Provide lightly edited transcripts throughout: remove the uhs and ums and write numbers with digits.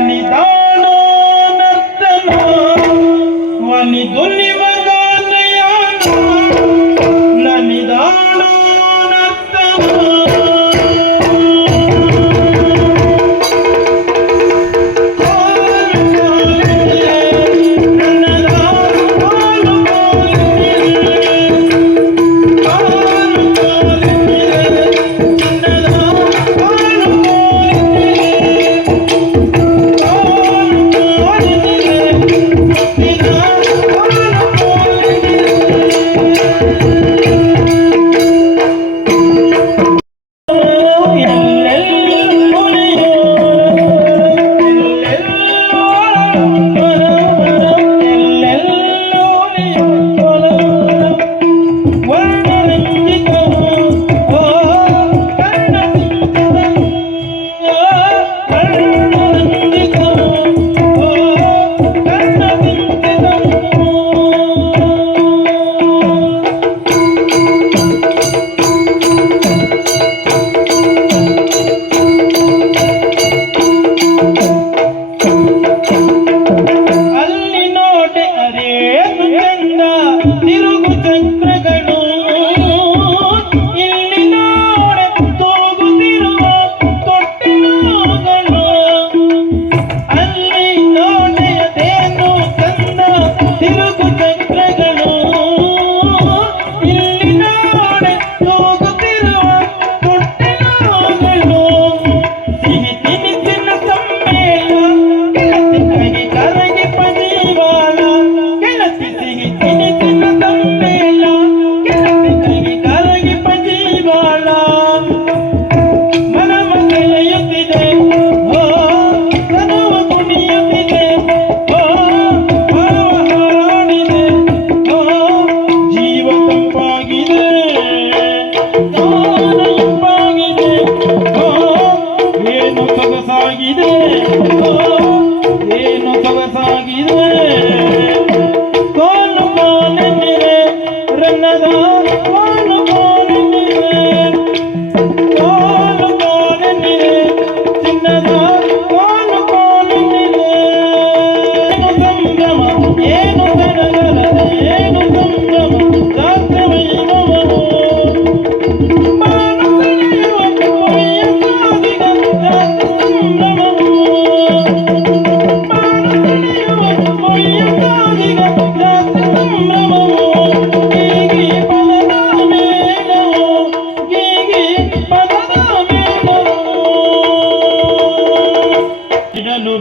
ನಿಧಾನೋ ನರ್ತನ ವನಿದುಲಿವಗಾನಯಾನ ನನಿದಾನೋ ನರ್ತನ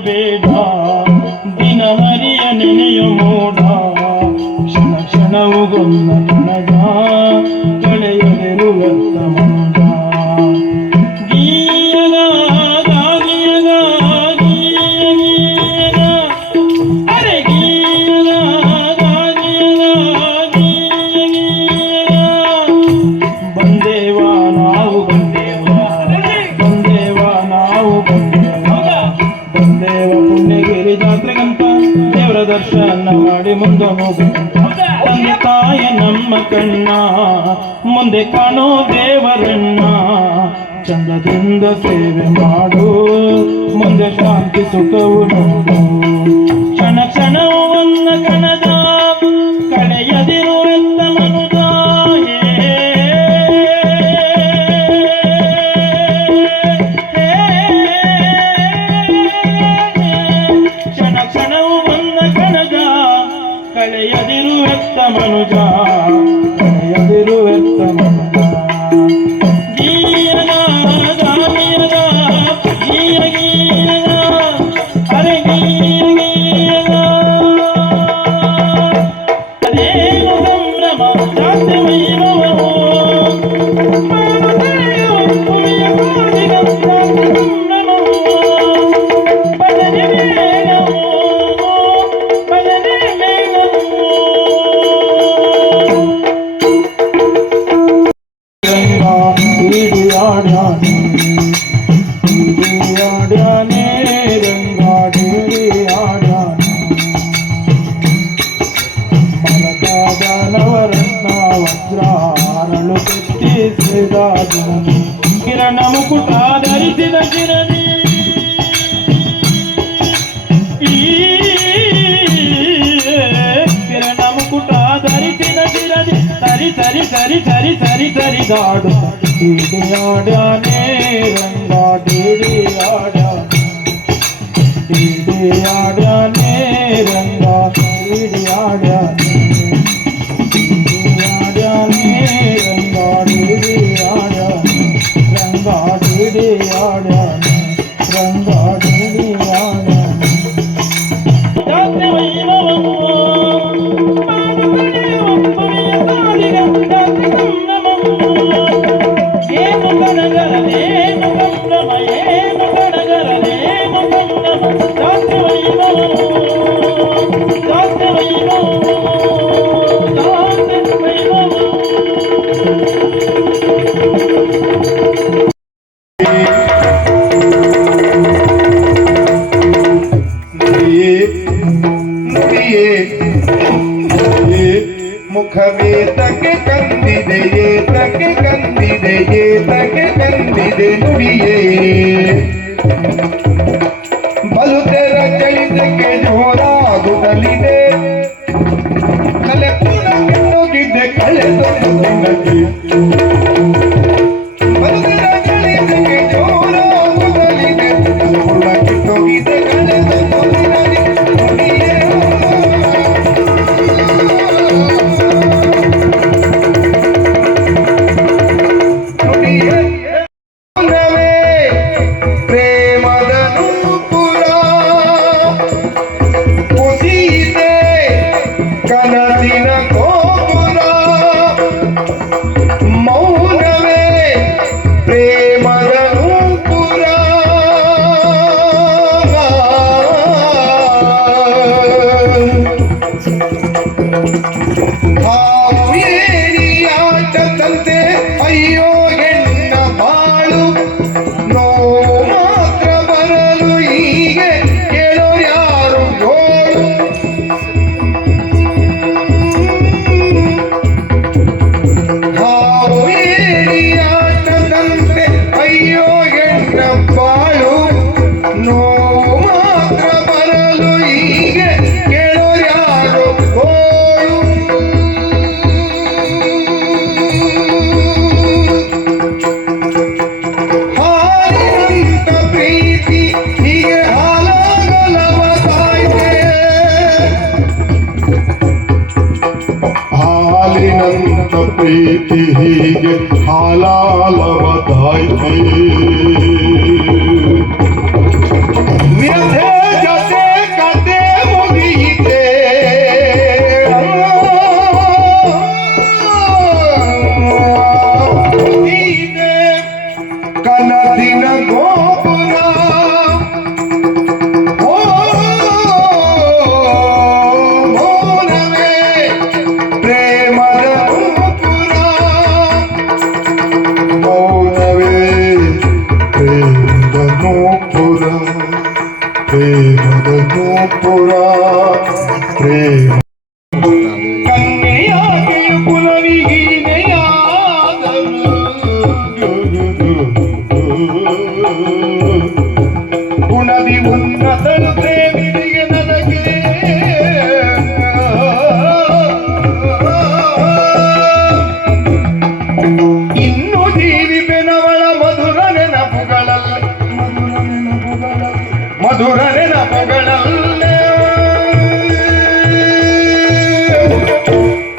ಬೇಡ ದಿನ ಹರಿಯ ನೆನೆಯ ಮೋಡ ಕ್ಷಣ ಕ್ಷಣವು ಗೊಲ್ಲ ಕಣಜ ಕಳೆಯಲಿರುವತ್ತ ಮೋಡ ಗೀಯಗ ಗಾಗಿಯಗ ಗೀಯ ಗೀಯಗ ಅರೆ ಗೀಯಗ ಗಾಗಿಯಗ ಗೀಯ ಗೀಯಗ ಬಂದೇವ ನಾವು ಬಂದೇವ ಬಂದೇವ ನಾವು ಬಂದೇವ ದೇವ ಪುಣ್ಯಗಿರಿ ಜಾತ್ರೆಗಂತ ದೇವರ ದರ್ಶನ ಮಾಡಿ ಮುಂದೆ ಹೋಗಂತ ತಂದೆ ತಾಯ ನಮ್ಮ ಕಣ್ಣ ಮುಂದೆ ಕಾಣೋ ದೇವರನ್ನ ಚಂದದಿಂದ ಸೇವೆ ಮಾಡು ಮುಂದೆ ಶಾಂತಿ ಸುಖವು ನೋಡು ಕ್ಷಣ ಕ್ಷಣವು ಒಂದು ಕಣದ ಕಳೆಯದಿರು ಎತ್ತ ಮನುಜ ಕಳೆಯದಿರು ಎತ್ತ ಮನುಜ ಕಳೆಯದಿರು ಎತ್ತ ಮನುಜ ಗೀಯಗ ಗಾಗಿಯಗ ಗೀಯ ಗೀಯಗ ಅರೆ ಗೀಯ ಗೀಯಗ ಅದೇನು ಸಂಭ್ರಮ ಜಾತ್ರೆ ವೈಭವವು ಪುಣ್ಯ ಸಾಧಿಗ ಜಾತ್ರೆ ಸಂಭ್ರಮವು ಭಜನೆ ಮೇಳವು ಭಜನೆ ಮೇಳವು ಸರಿ ಸರಿ ಸರಿ ಸರಿ ದಾಡು ಡಿಡಿ ಆಡ್ಯಾನೆ ರಂಗ ಡಿಡಿ ಆಡ್ಯಾನೆ ರಂಗ ಡಿಡಿ ಆಡ್ಯಾನೆ ರಂಗ ಡಿಡಿ ಆಡ್ಯಾನೆ ರಂಗ ಡಿಡಿ ಆಡ್ಯಾನೆ ರಂಗ ಡಿಡಿ ಆಡ್ಯಾನೆ ಜಾತ್ರೆ ವೈಭವವು ಮುಖವೇ ತಕ್ಕೆ ಕಂದಿದೆ ನುಡಿಯೇ ಬಲು ತೆರ ಚಳಿತಕ್ಕೆ ಜೋರಾಗುತ್ತಲಿದೆ ಕಲೆ ಕೂಡ ಕೆಟ್ಟೋಗಿದ್ದೆ ಕಳೆದೊಂದು ದಿನಕ್ಕೆ ಬಲು ತೆರ ಚಳಿತಕ್ಕೆ ಜೋರಾಗುತ್ತಲಿದೆ ಕೂಡ ಕೆಟ್ಟೋಗಿದ್ದೆ ಕಳೆದೊಂದು ದಿನಕ್ಕೆ ನುಡಿಯೇ ಅಯ್ಯೋ ಹೆಣ್ಣ ಬಾಳು ನೋ ಮಾತ್ರ ಬರಲು ಹೀಗೆ ಕೇಳೋ ಯಾರು ಗೋಳು ಹಾವು ಏರಿ ಆಟದಂತೆ ಅಯ್ಯೋ ಹೆಣ್ಣ ಬಾಳು ನೋ ಮಾತ್ರ ಬರಲು ಹೀಗೆ ಕೇಳೋ ಯಾರು ಗೋಳು ಹಾಲಿನಂತ ಪ್ರೀತಿ ಹೀಗೆ ಹಾಲಾಲವದಾಯ್ತೆ ವ್ಯಥೆ ಜೊತೆ ಕತೆ ಮುಗಿಯಿತೆ ಕನಸಿನ ಗೋಪುರ ಕನ್ಯೆಯಾಗೆಯು ಪುನವಿಗೀನೆಯಾದಳು ಗುಣದಿ ಉನ್ನತಳು ಪ್ರೇಮಿಗೆ ನನಗೆ ಇನ್ನು ಜೀವಿ ಬೆನವಳ ಮಧುರ ನೆನಪುಗಳಲ್ಲೇ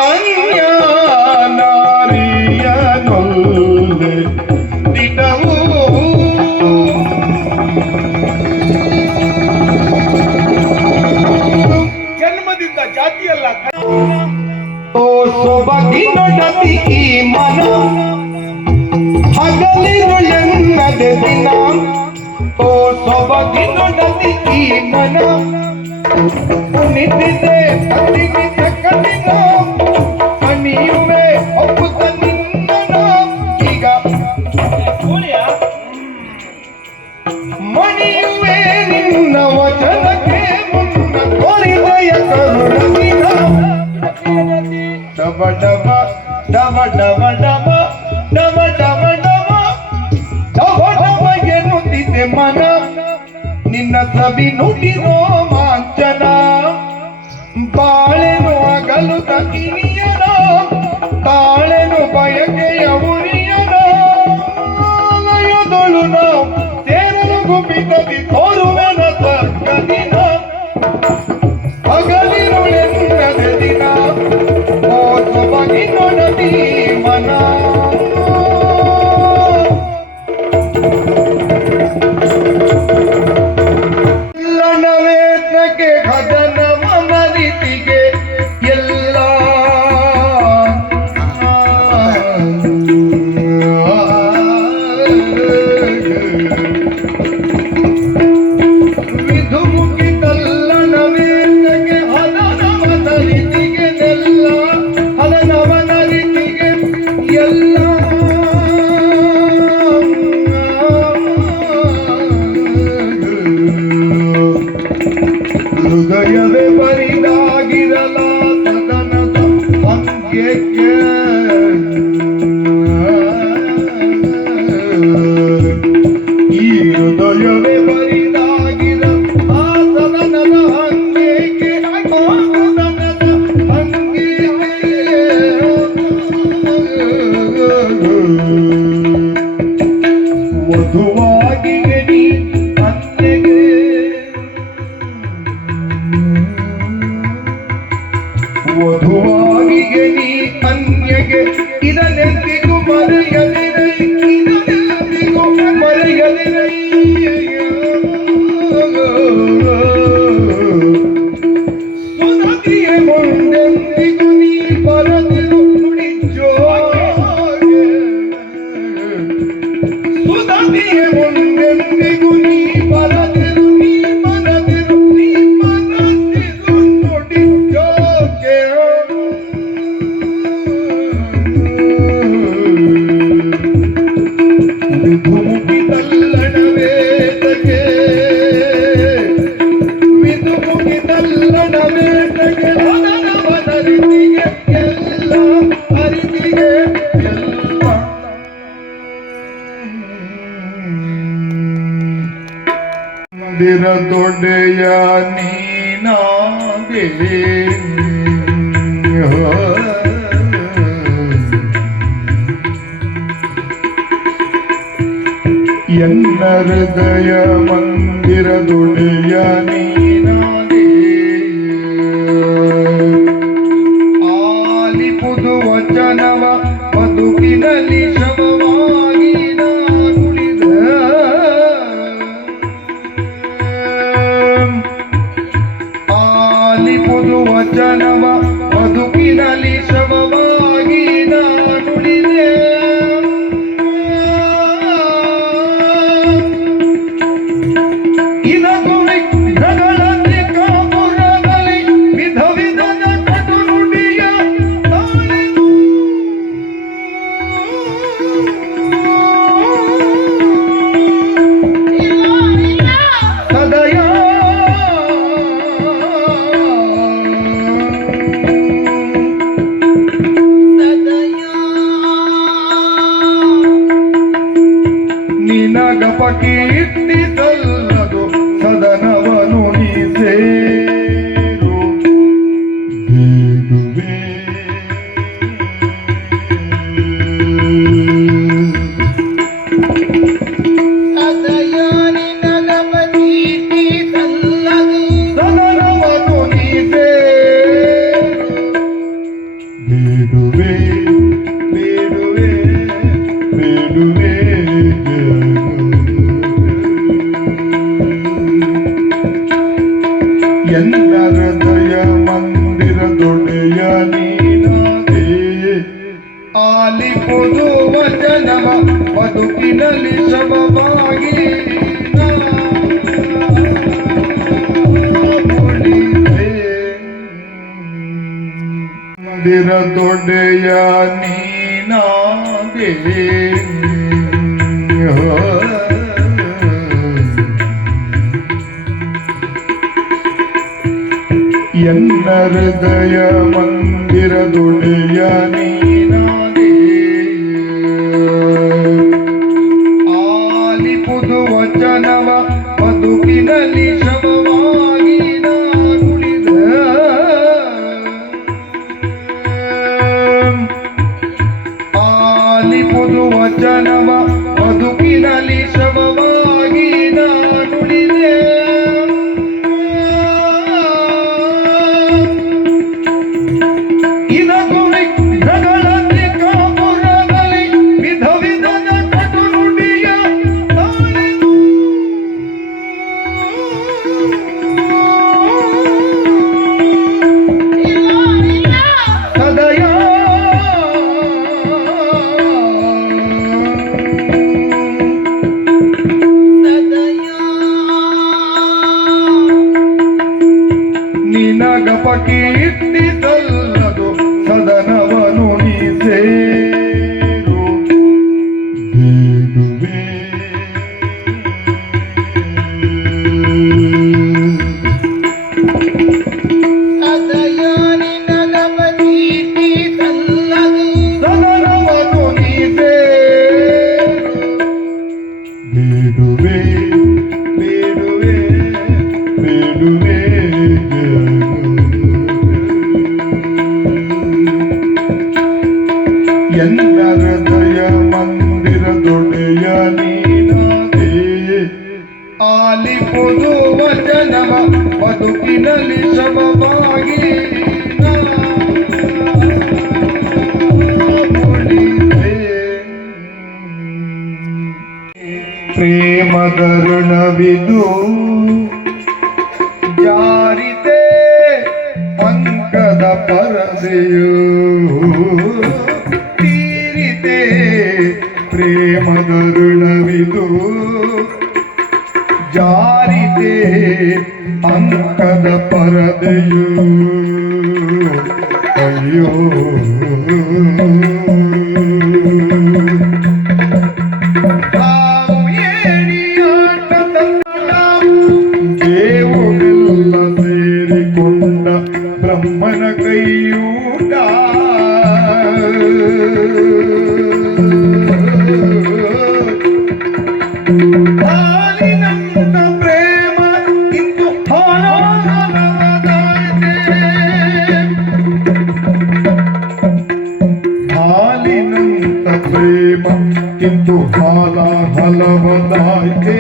ಅನ್ಯ ನಾರಿಯನೊಲ್ಲೆ ದಿಟವು ಜನ್ಮದಿಂದ ಜಾತಿಯಲ್ಲ ಓ ಸೊಬಗಿನೊಡತಿ ಈ ಮನ ಹಗಲಿರುಳೆನ್ನದೆ ದಿನ ಓ ಸೊಬಗಿನೊಡತಿ ಈ ಮನ ನಿಂತಿದೆ ಅತಿಮಿತ ಕಠಿಣ ಮಣಿಯುವೆ ಒಪ್ಪುತ್ತ ನಿನ್ನ ಈಗ ಮಣಿಯುವೆ ನಿನ್ನ ವಚನಕ್ಕೆ ಮುನ್ನ ತೋರಿದೆಯ ಕರುಣವಿನ ಡಬ ಡಬ ಡಬ ಡಬ ಡಬ ಡಬ ಡಬ ಡಬ ಡಬ ಡಬ ಎನ್ನುತ್ತಿದ್ದೆ ಮನ ನಿನ್ನ ಸವಿ ನುಡಿ ರೋಮಾಂಚನ ಬಾಳೆನು ಅಗಲು ತಗಿನಿಯನ ತಾಳೆನು ಮಧುವನ ಸ್ವರ್ಗ ದಿನ ಹಗಲಿರುಳೆನ್ನದೆ ದಿನ ಓ ಸೊಬಗಿ ನೊಡತಿ ಮನ ಲಣವೇತಕ್ಕೆ ಖಜನವ ಮರಿತಿಗೆ ಎಲ್ಲ ವಿಧುಮುಖಿ ತಲ್ಲಣವೇತಕ್ಕೆ ಹದನವನ ರೀತಿಗೆ ನೆಲ್ಲ ಹದನವನ ರೀತಿಗೆ ಎಲ್ಲ ಹೃದಯವೇ ಬರಿದಾಗಿರಲ ಸದನದ ಅಂಗ್ಯಕ್ಕೆ ಈ ಹೃದಯವೇ ಬರಿದಾಗಿರ ಆ ಸದನದ ಅಂಗ್ಯಕ್ಕೆ ಸದನದ ಅಂಗ್ಯಕ್ಕೆ ವಧುವಾಗಿಗೆ ನೀ ಅನ್ಯಗೆ ವಧುವಾಗಿಗೆ ನೀ ಅನ್ಯಗೆ ಇದನೆಂದಿಗೂ ಮರೆಯದಿರೈ ಇದನೆಂದಿಗೂ ಮರೆಯದಿರೈ ಸುನದಿಯೇ ಮುಂದೆಂದಿಗೂ ನೀ ಬರದಿರು ನುಡಿಜೋಗೆ ಸುನದಿಯೇ ಮುಂದೆಂದಿಗೂ ನೀ ಬರದಿರು ನೀ ಬರದಿರು ನೀ ಬರದಿರು ನುಡಿಜೋಗೆ ವಿಧುಮುಖಿ ತಲ್ಲಣವೇತಗೆ ವಿಧುಮುಖಿ ತಲ್ಲಣವೇತಗೆ ಹದನವನ ರೀತಿಗೆ ಎಲ್ಲ ಅರಿತಿಗೆ ಎಲ್ಲ ಮಂದಿರ ದೊಡ್ಡೆಯ ನೀನಾಗೆ ಎನ್ನ ಹೃದಯ ಮಂದಿರದೊಡೆಯ ನೀನಾದೆ ಆಲಿಪುದು ವಚನವ ಬದುಕಿನಲ್ಲಿ ಶವವಾಗಿ ನಾ ಕುಳಿದ ಆಲಿಪುದು ವಚನವ ಬದುಕಿನಲ್ಲಿ ಶವವಾಗಿ ನಾ ನುಡಿದೆ ಇದಕ್ಕೂ ವಿಘ್ನಗಳಲ್ಲಿ ಕಾಪುರದಲ್ಲಿ ವಿಧ ವಿಧದ ಕಟು ನುಡಿಯ ತಾಳೆದು ಸದಯ ನಿನಗ ಕೀರ್ತಿ ಸಲ್ಲದು ಸದನವನು ನೀ ಸೇರು ಬೇಡುವೆ ಸದನವನು ನೀ ಸೇರು ಬೇಡುವೆ ಬೇಡುವೆ ಬೇಡುವೆ ಎನ್ನ ಹೃದಯ ಮಂದಿರದೊಡೆಯ ನೀನಾದೆ ಆಲಿಪುದು ವಚನವ ಬದುಕಿನಲ್ಲಿ ಶವವಾಗಿ ನಾ ನುಡಿದೆ. ಮಂದಿರದೊಡೆಯ ನೀನಾದೆ ಎನ್ನ ಹೃದಯ ಮಂದಿರದೊಡೆಯ ನೀನಾದೆ ಆಲಿಪುದು ವಚನವ ಬದುಕಿನಲ್ಲಿ ಶವವಾಗಿ ನಾ ಕುಳಿದ ಆಲಿಪುದು ವಚನವ ಬದುಕಿನಲ್ಲಿ ಶವವಾಗಿ ನಾ ನುಡಿದೆ ನಿನಗಪ ಕೀರ್ತಿ ಸಲ್ಲದು ಸದನವನು ನೀ ಸೇರು ಬೇಡುವೆ ಸದನವನು ನೀ ಸೇರು ಬೇಡುವೆ ಬೇಡುವೆ ಬೇಡುವೆ ಎನ್ನ ಹೃದಯ ಮಂದಿರದೊಡೆಯ ನೀನಾದೆ ಆಲಿಪುದು ವಚನವ ಬದುಕಿನಲ್ಲಿ ಶವವಾಗಿ ಪ್ರೇಮದ ಋಣವಿದು ಜಾರಿದೆ ಅಂಕದ ಪರದೆಯು ತೀರಿದೆ ಪ್ರೇಮದ ಋಣವಿದು ಜಾರಿದೆ ಅಂಕದ ಪರದೆಯು ಅಯ್ಯೋ ದೇವರೆಲ್ಲ ಸೇರಿಕೊಂಡ ಬ್ರಹ್ಮನ ಕೈಯೂಟ ಹಾಲಿನಂತ ಪ್ರೇಮ ಇಂದು ಹಾಲಿನಂತ ಪ್ರೇಮ ಇಂದು ಹಲವದಾಯ್ತೆ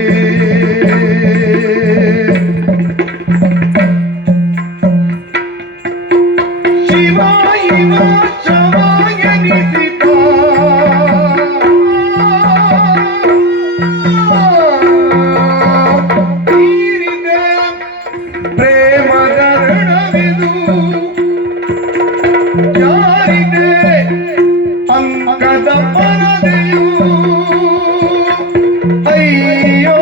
ಪ್ರೇಮದ ಋಣವಿದು ಜಾರಿದೆ ಅಂಕದ ಪರದೆಯು ಅಯ್ಯೋ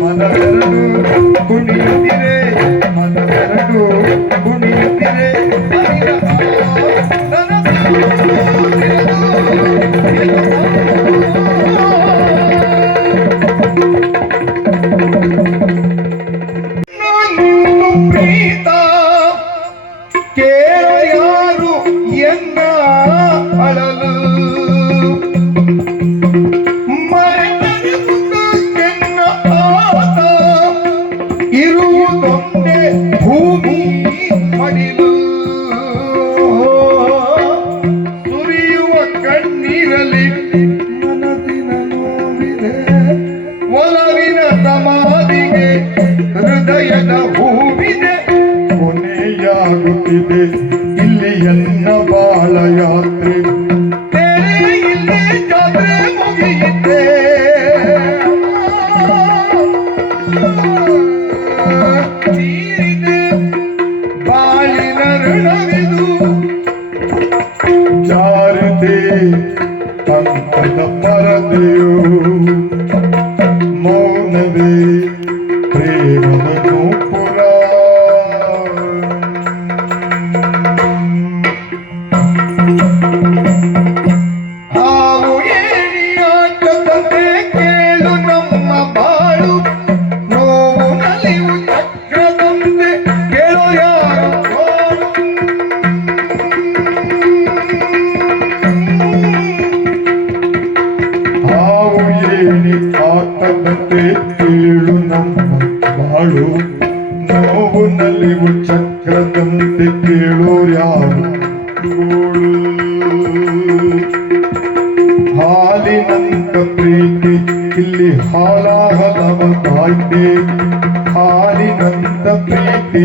ಮನವೆರಡು ಕುಣಿಯುತ್ತಿರೆ ಮನವೆರಡು ಕುಣಿಯುತ್ತಿರೆ ಪ್ರೀತ ಕೇಳ ಯಾರು ಎನ್ನ ಅಳಲು ಇರುವುದೊಂದೇ ಭೂಮಿ ಮಡಿಲು ಸುರಿಯುವ ಕಣ್ಣೀರಲ್ಲಿ ಮನದಿನ ನೋವಿದೆ ಒಲವಿನ ಸಮಾಧಿಗೆ ಹೃದಯದ ಹೂವಿದೆ ಕೊನೆಯಾಗುತ್ತಿದೆ ಇಲ್ಲಿ ಎನ್ನ ಬಾಳ ಯಾತ್ರೆ ತೆರೆ ಇಲ್ಲಿ ಜಾತ್ರೆ ಮುಗಿಯಿತೆ ಬಾಳಿನ ಋಣವಿದು ಜಾರಿದೆ ಅಂಕದ ಪರದೆಯು ಮೌನವೇ ಪ್ರೇಮದ ನೂಪುರ ಹಾವು ಏಣಿಯಾಟದಂತೆ ಕೇಳು ನಮ್ಮ ಬಾಳು ನೋವು ನಲಿವು ಚಕ್ರದಂತೆ ಕೇಳೋ ಯಾರು ಹಾವು ಏಣಿ ಆಟದಂತೆ ಕೇಳು ನಮ್ಮ ಬಾಳು ನೋವು ನಲಿವು ಚಕ್ರದಂತೆ ಕೇಳೋ ಯಾರು ಗೋಳು ಹಾಲಿನಂತ ಪ್ರೀತಿ ಇಲ್ಲಿ ಹಾಲಾಗಲವದಾಯ್ತೆ ಹಾಲಿನಂತ ಪ್ರೀತಿ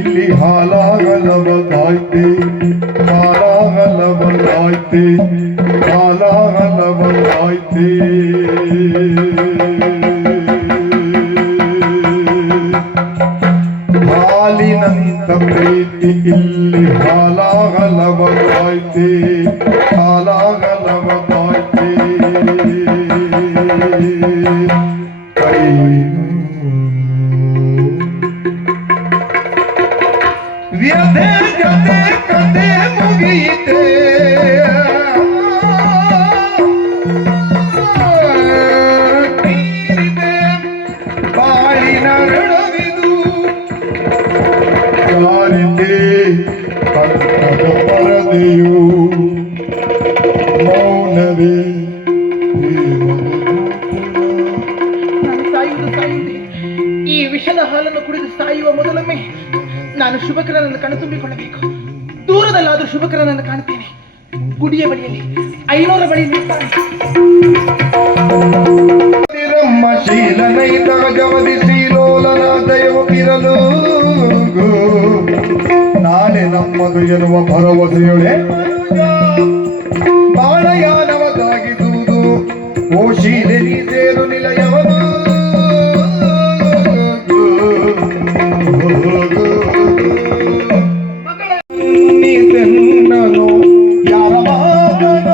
ಇಲ್ಲಿ ಹಾಲಾಗಲವದಾಯ್ತೆ ಹಾಲಾಗಲವದಾಯ್ತೆ ಹಾಲಾಗಲವದಾಯ್ತೆ ಹಾಲಿನಂತ ಪ್ರೀತಿ ಇಲ್ಲಿ ಹಾಲಾಗಲವದಾಯ್ತೆ ಹಾಲಾಗಲವದಾಯ್ತೆ ವ್ಯಥೆ ಜೊತೆ ಕತೆ ಮುಗಿಯಿತೆ ಬಾಳಿನ ಋಣವಿದು ಜಾರಿತೆ ಕನ್ನಡ ಪರದೆಯು ಮೌನವೇ ನಾನು ಸಾಯುವುದೇ ಈ ವಿಷದ ಹಾಲನ್ನು ಕುಡಿದು ಸಾಯುವ ಮೊದಲೊಮ್ಮೆ ನಾನು ಶುಭಕರನನ್ನು ಕಣತುಂಬಿಕೊಳ್ಳಬೇಕು. ದೂರದಲ್ಲಾದರೂ ಶುಭಕರನನ್ನು ಕಾಣುತ್ತೇನೆ. ಗುಡಿಯ ಬಳಿಯಲ್ಲಿ 500 ಬಳಿ ನಿಲ್ತಾನೆ. ಶೀಲನೈತ ಜವದಿ ಶೀಲೋಲನ ದೈವವಿರಲು ನಾಳೆ ನಮ್ಮದು ಎನ್ನುವ ಭರವಸೆಯೊಳೆ ಬಾಳಯಾನವದಾಗಿದುವುದು ಓ ಶೀಲೆ ನೀ ಸೇರು ನಿಲಯವನು ನೀನು ಯಾರ ಮಾತನ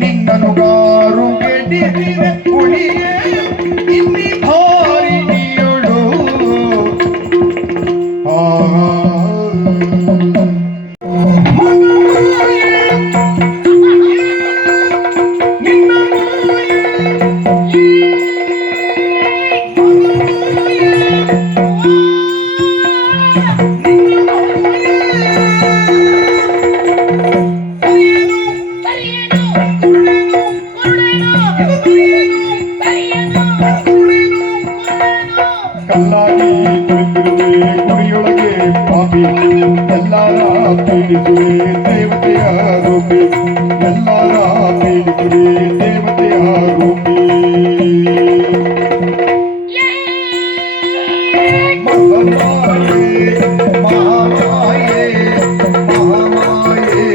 ನಿನ್ನನು ಗಾರು ಗೆಡಿದಿವೆ ಉಳಿಯೇ ಇನ್ನಿ ಭಾರಿಣಿಯೊಳು ಕಲ್ಲಾಗಿ ಕುಳಿತಿರುವೆ ಗುಡಿಯೊಳಗೆ ಪಾಪಿ ಎಲ್ಲಾರ ಪೀಡಿಸುವೆ ದೇವತೆಯ ರೂಪಿ ಎಲ್ಲಾರ ಪೀಡಿಸುವೆ ದೇವತೆಯ ರೂಪಿ ಮಹಾಮಾಯೆ ಮಹಾಮಾಯೆ ಮಹಾಮಾಯೆ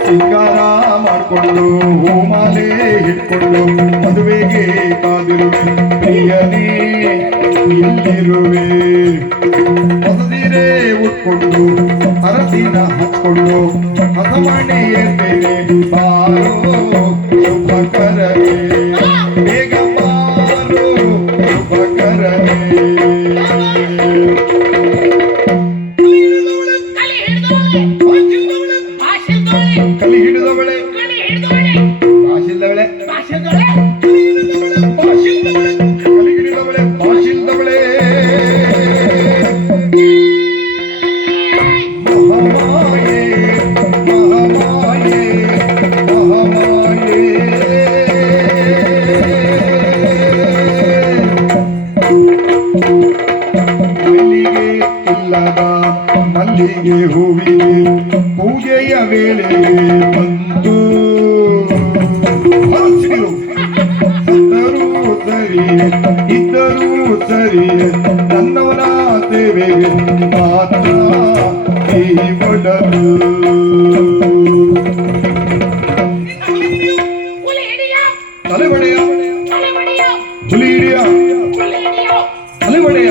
ಸಿಂಗಾರ ಮಾಡಿಕೊಂಡು ಹೂಮಾಲೆ ಇಟ್ಕೊಂಡು ಮದುವೆಗೆ ಕಾದಿರುವೆ ಪ್ರಿಯನೇ ಇಲ್ಲಿರುವೆ ಹೊಸದಿರೆ ಉಟ್ಕೊಂಡು ಅರಸಿನ ಹಚ್ಕೊಂಡು ಹಸಮಣೆ ಎದ್ದೇನೆ ಬಾರೋ ಶುಭಕರನೇ ಬೇಗ ಬಾರೋ ಶುಭಕರನೇ ಕಲಿ ಹಿಡಿದವಳೆ ಭಾಷಿಲ್ದವಳೆ ಕಲಿ ಹಿಡಿದವಳೆ ಭಾಷಿಲ್ದವಳೆ ಮಹಾಮಾಯೆ ಮಹಾಮಾಯೆ ಮಹಾಮಾಯೆ ಮಲ್ಲಿಗೆ ಇಲ್ಲದ ಮಲ್ಲಿಗೆ ಹೂವಿಗೆ ಪೂಜೆಯ ವೇಳೆಗೆ ಬಂತು ಹಸಿರು ಸತ್ತರೂ ಸರಿ ಇದ್ದರೂ ಸರಿ ನನ್ನವನ ಸೇವೆಗೆ ಮಾತ್ರ ಈ ಒಡಲು ತಲೆಬಡೆಯ ಹುಲಿ ಹಿಡಿಯ ತಲೆಬಡೆಯ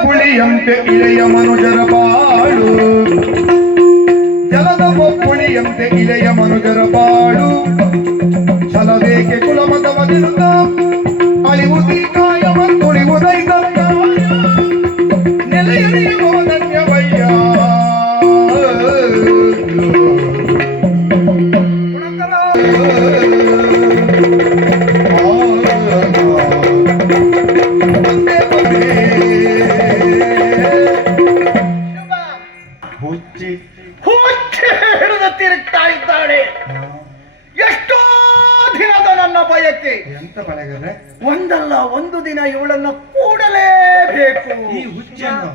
ಪುಳಿಯಂತೆ ಇಳೆಯ ಮನುಜರ ಬಾಳು ಜಲದ ಪುಳಿಯಂತೆ ಇಳೆಯ ಮನುಜರ ಬಾಳು ಛಲದೇಕೆ ಕುಲಮತವ ವಿರುದ್ಧ ಅಳಿವುದಿ ಕಾಯವ ತುಳಿವುದೈದ ನೆಲೆಯರಿಯುವ ಧನ್ಯವಯ್ಯ ಹುಚ್ಚಿ ಹುಚ್ಚಿ ಕುಡಿದು ತಿರುಗ್ತಾ ಇದ್ದಾಳೆ. ಎಷ್ಟೋ ದಿನದ ನನ್ನ ಬಯಕೆ. ಎಂತ ಬಳೆಗಾರೆ? ಒಂದಲ್ಲ ಒಂದು ದಿನ ಇವಳನ್ನ ಕೂಡಲೇಬೇಕು. ಈ ಹುಚ್ಚನ್ನು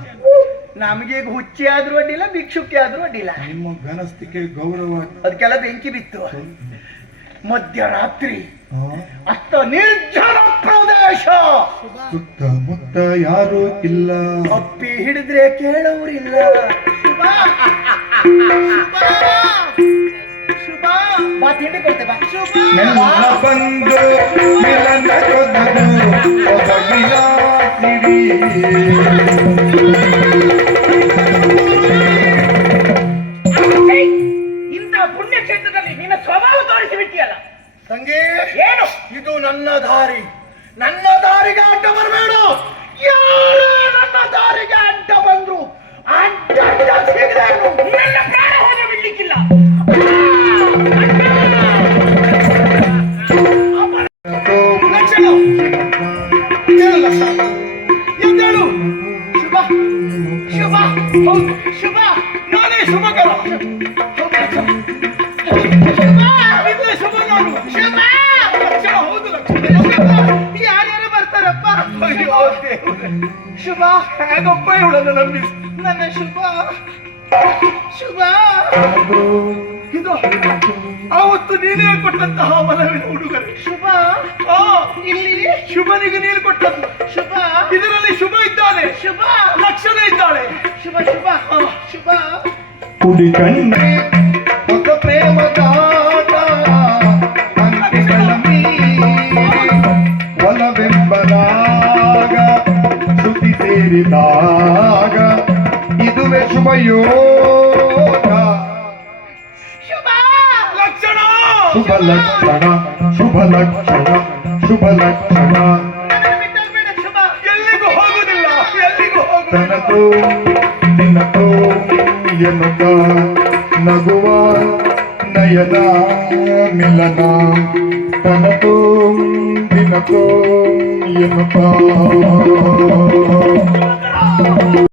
ನಮಗೀಗ ಹುಚ್ಚಿ ಆದ್ರೂ ಅಡ್ಡಿಲ್ಲ, ಭಿಕ್ಷುಕಿ ಆದ್ರೂ ಅಡ್ಡಿಲ್ಲ. ನಿಮ್ಮ ಘನಸ್ಥಿಕೆ ಗೌರವ ಅದಕ್ಕೆಲ್ಲ ಬೆಂಕಿ ಬಿತ್ತು. ಮಧ್ಯರಾತ್ರಿ ಅತ್ತ ನಿರ್ಜನ ಪ್ರದೇಶ, ಸುತ್ತಮುತ್ತ ಯಾರೂ ಇಲ್ಲ. ಅಪ್ಪಿ ಹಿಡಿದ್ರೆ ಕೇಳೋರಿಲ್ಲ. ಶುಭ ಬಾ, ತಿಂಡಿ ಕೊಡ್ತೆ ಬಾ. ಮೆಲ್ಲ ಬಂದು ಮಿಲನ ಕೊದದು ಒದಗಿನ ಸಿಡಿ. ಇಂಥ ಪುಣ್ಯಕ್ಷೇತ್ರದಲ್ಲಿ ನಿನ್ನ ಸ್ವಭಾವ ತೋರಿಸಿ ಬಿಟ್ಟಿಯಲ್ಲ ತಂಗಿ. ಏನು ಇದು? ನನ್ನ ದಾರಿ, ನನ್ನ ದಾರಿಗೆ ಅಡ್ಡ ಬರಬೇಡ. ಯಾರು ನನ್ನ ದಾರಿಗೆ ಅಡ್ಡ ಬಂದ್ರು ಅಡ್ಡ ಸಿಗದೇನು ನನ್ನ ಪ್ರಾಣ ಹೋದ ಬಿಡ್ಲಿಕ್ಕಿಲ್ಲ. ಲಕ್ಷಣ ಹೇಳು, ಲಕ್ಷಣ ಎಂದೇಳು? ಶುಭ ಶುಭ ಹೌದು, ಶುಭ ನಾನೇ ಶುಭಕರ. ಶುಭ ನಾನು ಶುಭ ಲಕ್ಷಣ ಹೌದು, ಲಕ್ಷಣ ಯಾರ್ಯಾರು ಬರ್ತಾರಪ್ಪ. ಶುಭ ಹೇಗಪ್ಪ ಇವಳನ್ನು ನಂಬಿಸಿ ನನ್ನ ಶುಭ ಶುಭ. ಇದು ಆವತ್ತು ನೀನೇ ಕೊಟ್ಟಂತಹ ಮನವಿನ ಉಡುಗೊರೆ. ಶುಭ ಇಲ್ಲಿ ಶುಭನಿಗೆ ನೀನು ಕೊಟ್ಟದ್ದು. ಶುಭ ಇದರಲ್ಲಿ ಶುಭ ಇದ್ದಾನೆ, ಶುಭ ಲಕ್ಷಣ ಇದ್ದಾಳೆ. ಶುಭ ಶುಭ ಶುಭ. ಕುಡಿ ಕಣ್ಣೆ ಹೊಸ ಪ್ರೇಮದಾಟ ಅಂತೆಗಳ ಒಲವೆಂಬಲಾಗ ಶ್ರುತಿ ಸೇರಿದಾಗ ಇದುವೇ ಶುಭ ಯೋಗ. ಶುಭ ಲಕ್ಷಣ, ಶುಭ ಲಕ್ಷಣ, ಶುಭ ಲಕ್ಷಣ, ಶುಭ ಲಕ್ಷಣ. ಶುಭ ಎಲ್ಲಿಗೂ ಹೋಗುದಿಲ್ಲ, ಎಲ್ಲಿಗೂ ಹೋಗುದಿಲ್ಲ. ತನಕೋ ನಿನಕೋ ಎನ್ನುತ್ತ ನಗುವ ನಯನ ಮಿಲನ. ತನಕೋ ನಿನಕೋ ಎನ್ನುತ್ತ